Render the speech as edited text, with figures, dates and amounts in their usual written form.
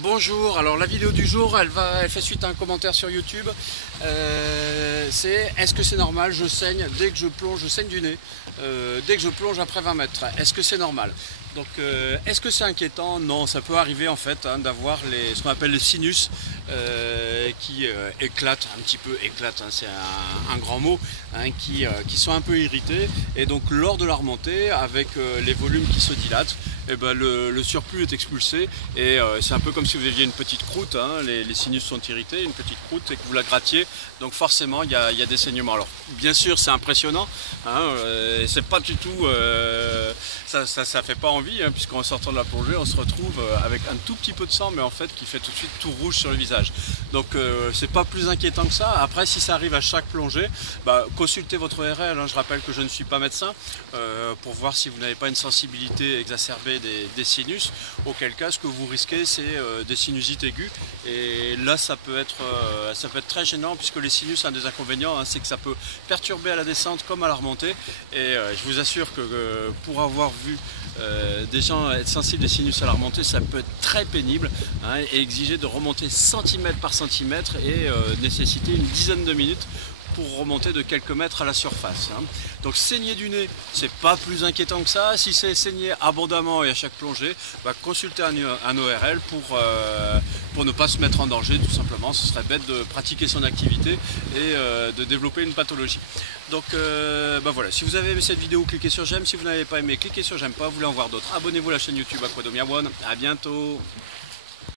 Bonjour, alors la vidéo du jour, elle fait suite à un commentaire sur YouTube. C'est est-ce que c'est normal, je saigne dès que je plonge, je saigne du nez, dès que je plonge après 20 mètres. Est-ce que c'est normal? Donc est-ce que c'est inquiétant? Non, ça peut arriver en fait d'avoir ce qu'on appelle les sinus qui éclatent, un petit peu éclatent, c'est un grand mot, qui sont un peu irrités. Et donc lors de la remontée, avec les volumes qui se dilatent, le surplus est expulsé et c'est un peu comme si vous aviez une petite croûte, les sinus sont irrités, une petite croûte et que vous la grattiez, donc forcément il y a des saignements. Alors bien sûr c'est impressionnant, c'est pas du tout, ça fait pas envie, puisqu'en sortant de la plongée on se retrouve avec un tout petit peu de sang mais en fait qui fait tout de suite tout rouge sur le visage. Donc c'est pas plus inquiétant que ça. Après si ça arrive à chaque plongée, consultez votre ORL, je rappelle que je ne suis pas médecin, pour voir si vous n'avez pas une sensibilité exacerbée des sinus, auquel cas ce que vous risquez c'est des sinusites aiguës et là ça peut être très gênant, puisque les sinus, un des inconvénients c'est que ça peut perturber à la descente comme à la remontée, et je vous assure que pour avoir vu des gens être sensibles des sinus à la remontée, ça peut être très pénible, et exiger de remonter centimètre par centimètre et nécessiter une dizaine de minutes pour remonter de quelques mètres à la surface. Donc saigner du nez, c'est pas plus inquiétant que ça. Si c'est saigner abondamment et à chaque plongée, consultez un ORL pour ne pas se mettre en danger, tout simplement. Ce serait bête de pratiquer son activité et de développer une pathologie. Donc voilà, si vous avez aimé cette vidéo, cliquez sur j'aime. Si vous n'avez pas aimé, cliquez sur j'aime pas. Vous voulez en voir d'autres, abonnez-vous à la chaîne YouTube Aquadomiawon. À bientôt.